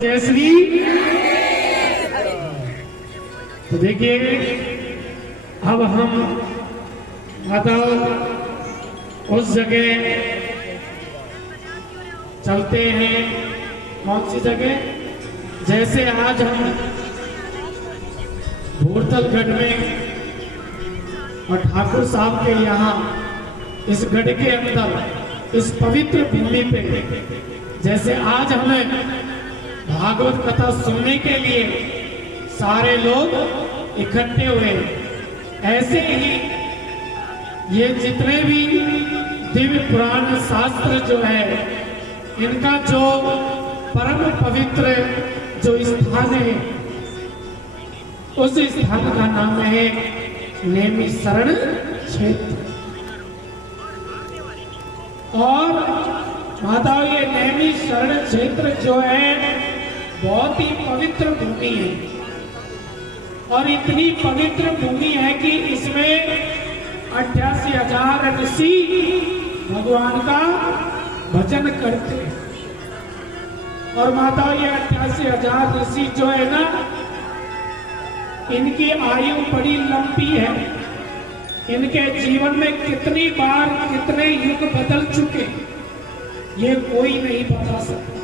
जय श्री। तो देखिए अब हम बताओ उस जगह चलते हैं। कौन सी जगह? जैसे आज हम भूरतलगढ़ में और ठाकुर साहब के यहाँ इस गढ़ के अंदर इस पवित्र भूमि पे जैसे आज हमें भागवत कथा सुनने के लिए सारे लोग इकट्ठे हुए, ऐसे ही ये जितने भी दिव्य पुराण शास्त्र जो है इनका जो परम पवित्र जो स्थान है उस स्थान का नाम है नैमिषारण्य क्षेत्र। और माताओं ये नैमिषारण्य क्षेत्र जो है बहुत ही पवित्र भूमि है और इतनी पवित्र भूमि है कि इसमें 88,000 ऋषि भगवान का भजन करते हैं। और माताओं ये 88,000 ऋषि जो है ना इनकी आयु बड़ी लंबी है। इनके जीवन में कितनी बार कितने युग बदल चुके ये कोई नहीं बता सकता।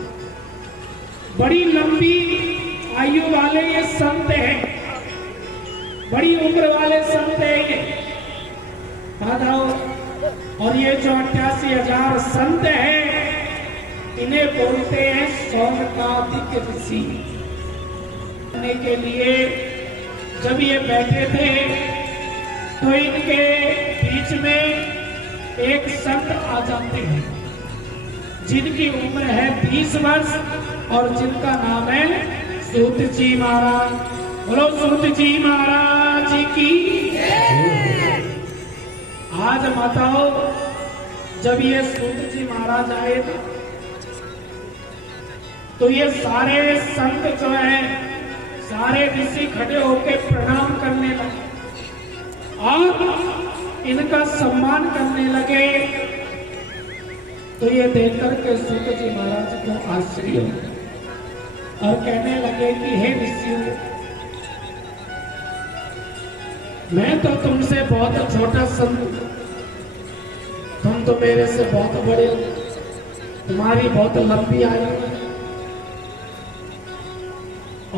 बड़ी लंबी आयु वाले ये संत हैं, बड़ी उम्र वाले संत हैं ये बताओ। और ये जो 88,000 संत हैं इन्हें बोलते हैं सौनकादिक ऋषि। के लिए जब ये बैठे थे तो इनके बीच में एक संत आ जाते हैं जिनकी उम्र है 20 वर्ष और जिनका नाम है सूत जी महाराज। बोलो सूत जी महाराज की। आज माताओं जब ये सूत जी महाराज आए तो ये सारे संत जो है सारे ऋषि खड़े होकर प्रणाम करने लगे और इनका सम्मान करने लगे। तो ये देख करके सूत जी महाराज को आश्चर्य और कहने लगे कि हे ऋषियों मैं तो तुमसे बहुत छोटा संत, तुम तो मेरे से बहुत बड़े, तुम्हारी बहुत लंबी आयु है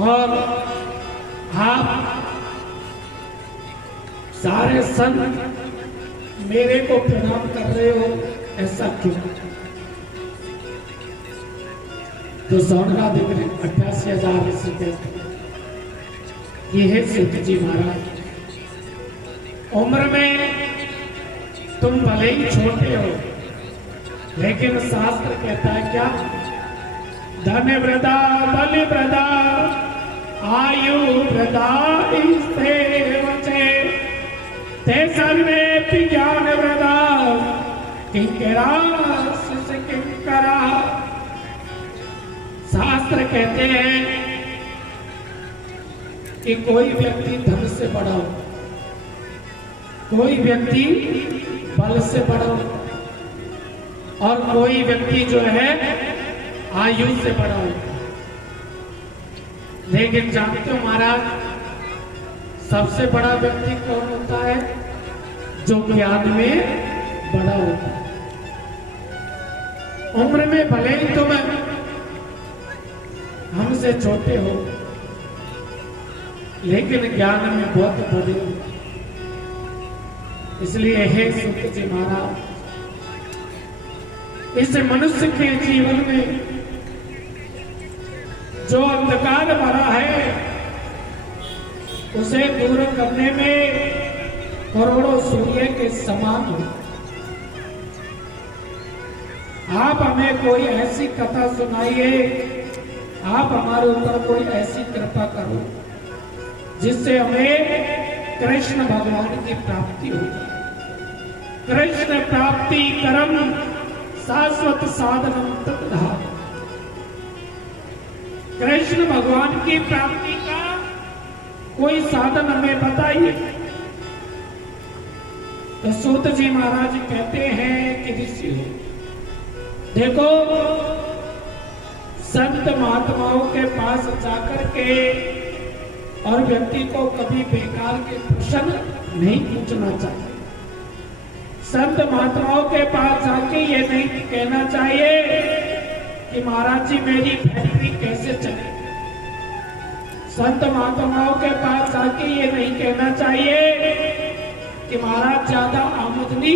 और आप सारे संत मेरे को प्रणाम कर रहे हो, ऐसा क्यों? तो सौनका देख रहे 88,000 ऋषि ये है सूत जी महाराज। उम्र में तुम भले ही छोटे हो लेकिन शास्त्र कहता है क्या? धन वृदा बल वृदा आयु वृदा ते सर्वे ज्ञान वृदा किंकरा किंकरा। शास्त्र कहते हैं कि कोई व्यक्ति धन से बड़ा हो, कोई व्यक्ति बल से बड़ा हो और कोई व्यक्ति जो है आयु से बड़ा हो। लेकिन जानते हो महाराज सबसे बड़ा व्यक्ति कौन होता है? जो ज्ञान में बड़ा होता है। उम्र में भले ही तुम हमसे छोटे हो लेकिन ज्ञान में बहुत बड़े हो। इसलिए हे सूत जी महाराज इस मनुष्य के जीवन में जो अंधकार भरा है उसे दूर करने में करोड़ों सूर्य के समान हो। आप हमें कोई ऐसी कथा सुनाइए, आप हमारे ऊपर कोई ऐसी कृपा करो जिससे हमें कृष्ण भगवान की प्राप्ति हो जाए। कृष्ण प्राप्ति करम शाश्वत साधनम तत्धा। कृष्ण भगवान की प्राप्ति का कोई साधन हमें बताइए। तो सूत जी महाराज कहते हैं कि ऋषियों देखो संत महात्माओं के जाकर के और व्यक्ति को कभी बेकार के प्रश्न नहीं पूछना चाहिए। संत महात्माओं के पास जाके ये नहीं कहना चाहिए कि महाराज जी मेरी फैक्ट्री कैसे चले। संत महात्माओं के पास जाके ये नहीं कहना चाहिए कि महाराज ज्यादा आमदनी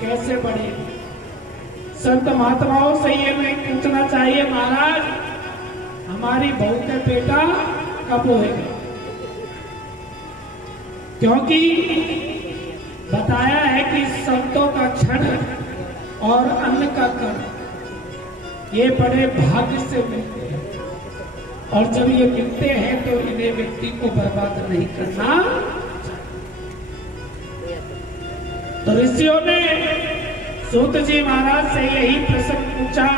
कैसे बढ़े। संत महात्माओं से ये नहीं पूछना चाहिए महाराज हमारी बहू के बेटा कब होएगा, क्योंकि बताया है कि संतों का क्षण और अन्न का कण ये बड़े भाग्य से मिलते हैं, और जब ये मिलते हैं तो इन्हें व्यक्ति को बर्बाद नहीं करना। तो ऋषियों ने सूत जी महाराज से यही प्रश्न पूछा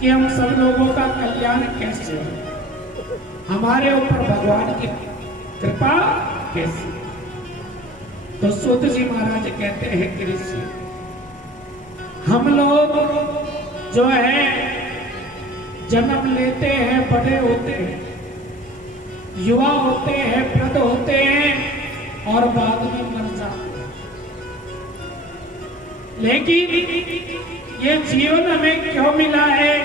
कि हम सब लोगों का कल्याण कैसे हो, हमारे ऊपर भगवान की कृपा कैसी। तो सूत जी महाराज कहते हैं कि ऋषि हम लोग जो है जन्म लेते हैं, बड़े होते हैं, युवा होते हैं, वृद्ध होते हैं और बाद में मर जाते हैं, लेकिन ये जीवन हमें क्यों मिला है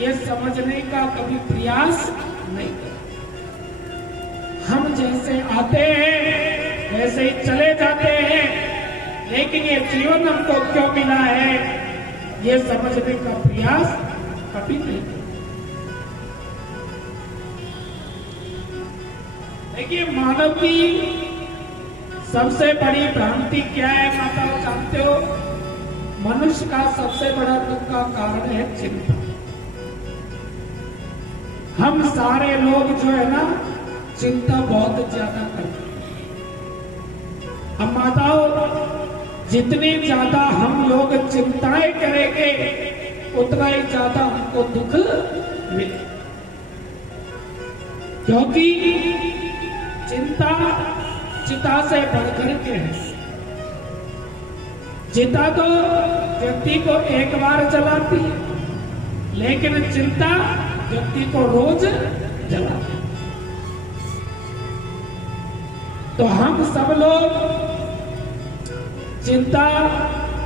ये समझने का कभी प्रयास नहीं करते। हम जैसे आते हैं वैसे ही चले जाते हैं, लेकिन ये जीवन हमको क्यों मिला है ये समझने का प्रयास कभी नहीं करते। देखिए मानव की सबसे बड़ी भ्रांति क्या है माता जानते हो? मनुष्य का सबसे बड़ा दुख का कारण है चिंता। हम सारे लोग जो है ना चिंता बहुत ज्यादा करते हैं। अब माताओं जितनी ज्यादा हम लोग चिंताएं करेंगे उतना ही ज्यादा हमको दुख मिले, क्योंकि चिंता चिता से बढ़कर के है। चिता तो व्यक्ति को एक बार जलाती है, लेकिन चिंता व्यक्ति को रोज जलाती है। तो हम सब लोग चिंता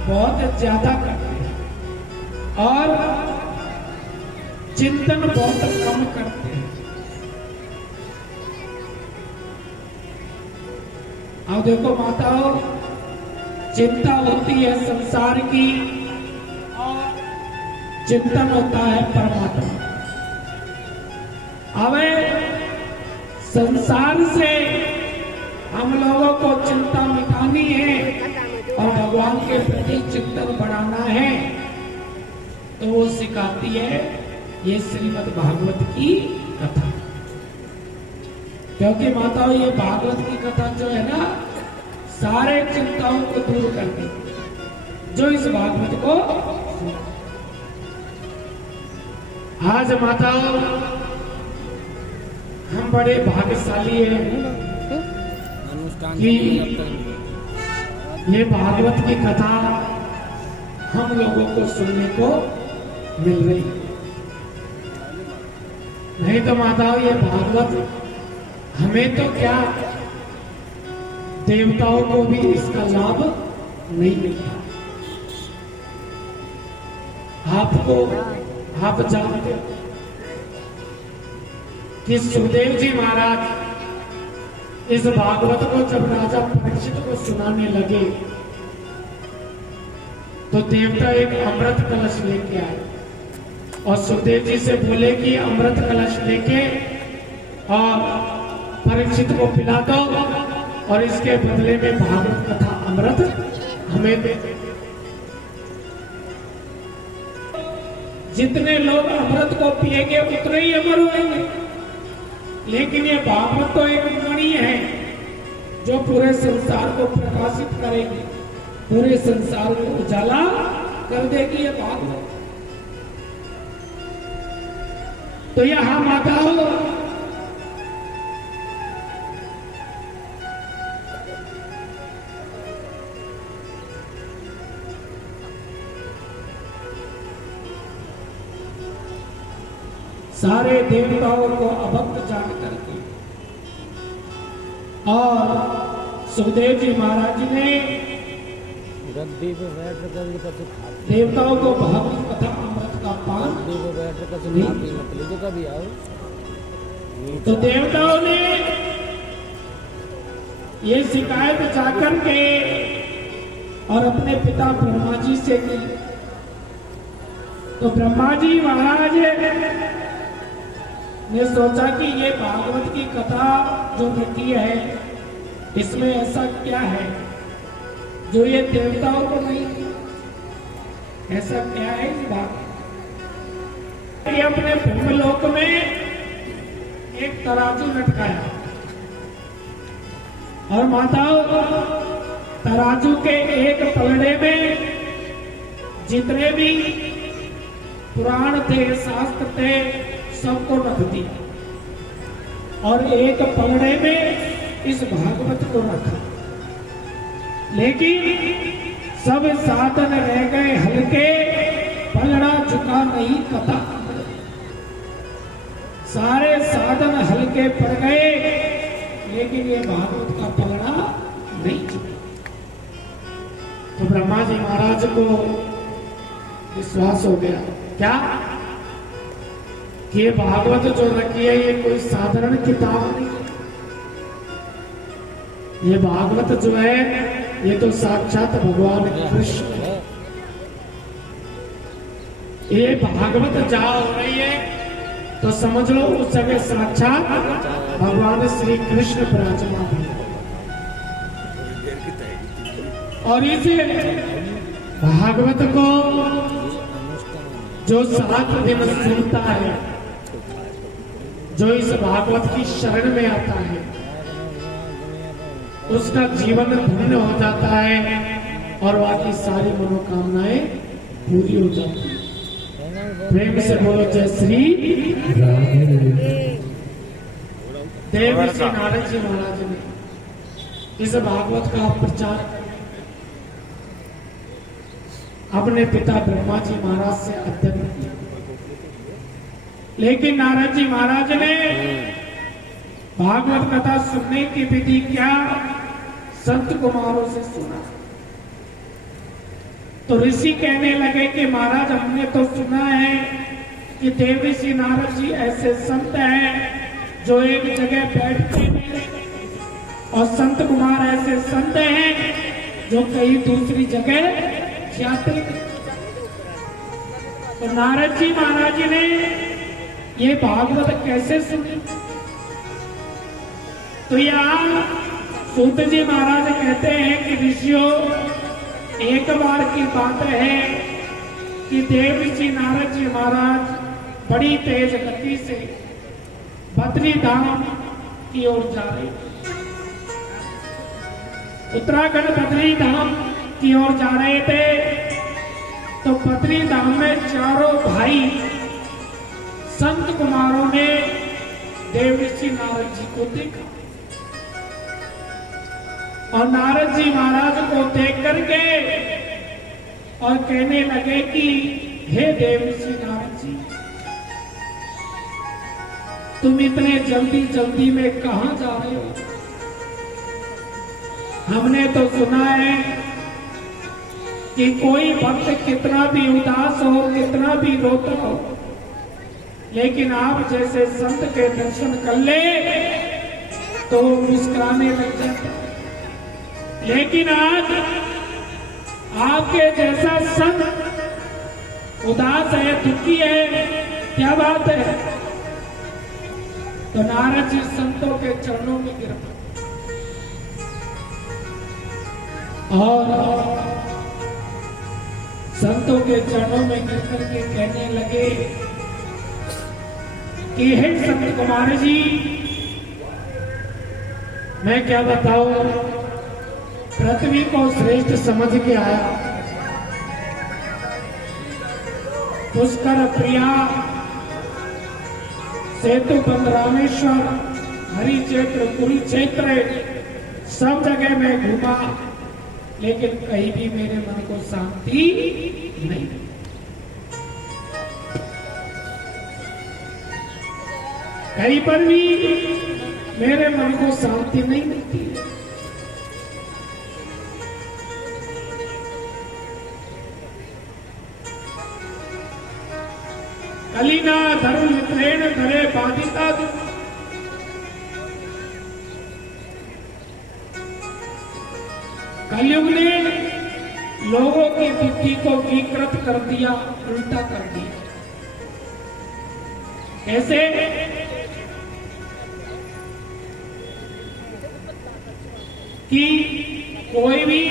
बहुत ज्यादा करते हैं और चिंतन बहुत कम करते हैं। अब देखो माताओं चिंता होती है संसार की और चिंतन होता है परमात्मा। अब संसार से हम लोगों को चिंता मिटानी है और भगवान के प्रति चिंतन बढ़ाना है, तो वो सिखाती है ये श्रीमद् भागवत की कथा। क्योंकि माताओं ये भागवत की कथा जो है ना सारे चिंताओं को दूर कर देती जो इस भागवत को। आज माताओं हम बड़े भाग्यशाली हैं कि ये भागवत की कथा हम लोगों को सुनने को मिल रही है। नहीं तो माताओं ये भागवत हमें तो क्या देवताओं को भी इसका लाभ नहीं मिलता। आप जानते हो कि सुखदेव जी महाराज इस भागवत को जब राजा परीक्षित को सुनाने लगे तो देवता एक अमृत कलश लेके आए और सुखदेव जी से बोले कि अमृत कलश लेके और परीक्षित को पिला दो और इसके बदले में भागवत कथा अमृत हमें दे। जितने लोग अमृत को पिएंगे उतने ही अमर होंगे, लेकिन ये भागवत तो एक मणि है जो पूरे संसार को प्रकाशित करेगी, पूरे संसार को उजाला कर देगी ये भागवत। तो यहां माताओं सारे देवताओं को अभक्त जान करके और सुखदेव जी महाराज जी ने गद्दी पे बैठ कर देवताओं को भागवत कथा अमृत का पान बैठ कर कभी आओ तो देवताओं ने ये शिकायत जाकर के और अपने पिता ब्रह्मा जी से की। तो ब्रह्मा जी महाराज ने सोचा कि ये भागवत की कथा जो रखी है इसमें ऐसा क्या है जो ये देवताओं को नहीं, ऐसा क्या है इस बात। ये अपने ब्रह्मलोक में एक तराजू लटकाया और माताओं तराजू के एक पलड़े में जितने भी पुराण थे, शास्त्र थे, सबको रख दिया और एक पलड़े में इस भागवत को रखा। लेकिन सब साधन रह गए हल्के, पलड़ा झुका नहीं कथा। सारे साधन हल्के पड़ गए लेकिन ये भागवत का पलड़ा नहीं झुका। तो ब्रह्मा जी महाराज को विश्वास हो गया क्या कि ये भागवत जो रखी है ये कोई साधारण किताब नहीं है। ये भागवत जो है ये तो साक्षात भगवान कृष्ण है। ये भागवत जहां हो रही है तो समझ लो उस जगह साक्षात भगवान श्री कृष्ण विराजमान है। और इस भागवत को जो 7 दिन सुनता है, जो इस भागवत की शरण में आता है, उसका जीवन धन्य हो जाता है और बाकी सारी मनोकामनाएं पूरी हो जाती है। प्रेम से बोलो जय श्री देव श्री नारद जी महाराज ने इस भागवत का प्रचार अपने पिता ब्रह्मा जी महाराज से अध्ययन किया। लेकिन नारद जी महाराज ने भागवत कथा सुनने की विधि क्या संत कुमारों से सुना। तो ऋषि कहने लगे कि महाराज हमने तो सुना है कि देव ऋषि नारद जी ऐसे संत हैं जो एक जगह बैठते हैं और संत कुमार ऐसे संत हैं जो कहीं दूसरी जगह जाते हैं। तो नारद जी महाराज जी ने ये भागवत कैसे सुनी। तो यहाँ सूत जी महाराज कहते हैं कि ऋषियों एक बार की बात है कि देव ऋषि नारद जी महाराज बड़ी तेज गति से बद्री धाम की ओर जा रहे, उत्तराखंड बद्री धाम की ओर जा रहे थे। तो बद्री धाम में चारों भाई संत कुमारों ने देव ऋषि नारद जी को देखा और नारद जी महाराज को देख करके और कहने लगे कि हे देव ऋषि नारद जी, तुम इतने जल्दी जल्दी में कहां जा रहे हो। हमने तो सुना है कि कोई भक्त कितना भी उदास हो, कितना भी रोता हो, लेकिन आप जैसे संत के दर्शन कर ले तो मुस्कुराने लग जाता है। लेकिन आज आपके जैसा संत उदास है, दुखी है, क्या बात है। तो नारद जी संतों के चरणों में गिर पड़े और संतों के चरणों में गिर करके कहने लगे कि हे संत कुमार जी, मैं क्या बताऊं, पृथ्वी को श्रेष्ठ समझ के आया। पुष्कर, प्रिया, सेतु बंद, रामेश्वर, हरिक्षेत्र, कुरुक्षेत्र सब जगह मैं घूमा, लेकिन कहीं भी मेरे मन को शांति नहीं। कहीं पर भी मेरे मन को शांति नहीं मिलती है। कलिना धर्म मित्रेण धरे बाधिता दु। कलयुग ने लोगों की बुद्धि को विकृत कर दिया, उल्टा कर दिया। कैसे? कि कोई भी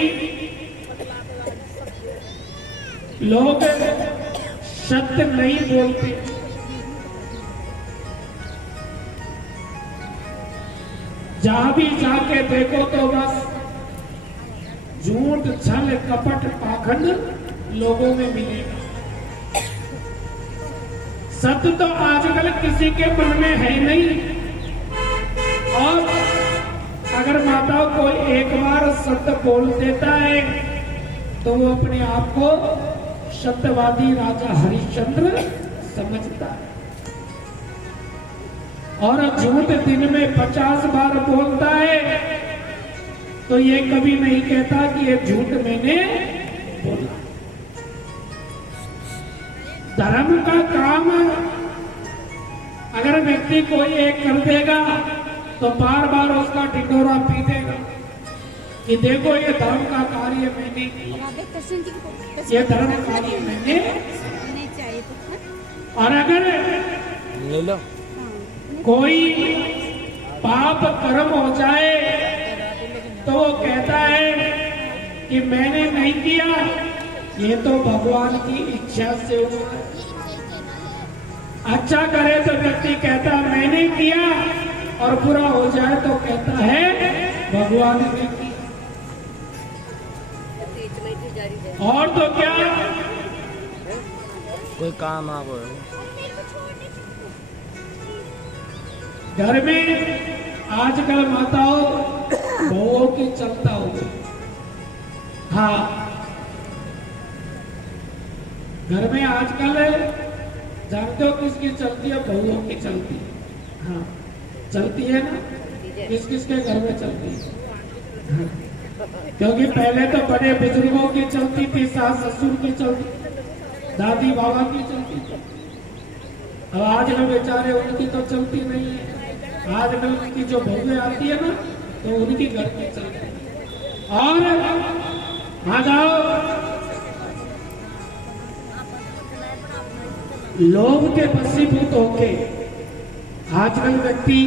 लोग सत्य नहीं बोलते, जहां भी जाके देखो तो बस झूठ, छल, कपट, पाखंड लोगों में मिलेगा। सत्य तो आजकल किसी के मन में है नहीं। और अगर माताओं को एक बार सत्य बोल देता है तो वो अपने आप को सत्यवादी राजा हरिश्चंद्र समझता है। और झूठ दिन में 50 बार बोलता है तो ये कभी नहीं कहता कि ये झूठ मैंने बोला। धर्म का काम अगर व्यक्ति कोई एक कर देगा तो बार बार उसका ढिंढोरा पीटेगा कि देखो ये धर्म का कार्य मैंने किया, ये धर्म कार्य मैंने। और अगर ले लो कोई पाप कर्म हो जाए तो वो कहता है कि मैंने नहीं किया, ये तो भगवान की इच्छा से हुआ। अच्छा करे तो व्यक्ति कहता है मैंने किया, और बुरा हो जाए तो कहता है भगवान ने किया। और तो क्या, कोई काम आ गो। घर में आजकल माताओं बहुओं की चलता हो गई। हाँ, घर में आजकल जानते हो किसकी चलती है? बहुओं की चलती है। हाँ, चलती है ना, किस किस के घर में चलती है? हाँ। क्योंकि पहले तो बड़े बुजुर्गों की चलती थी, सास ससुर की चलती, दादी बाबा की चलती थी। अब आजकल बेचारे उनकी तो चलती नहीं है। आजकल की जो बहुएं आती है ना तो उनकी घर की चलती है। और आ जाओ, लोभ के वशीभूत होके आजकल व्यक्ति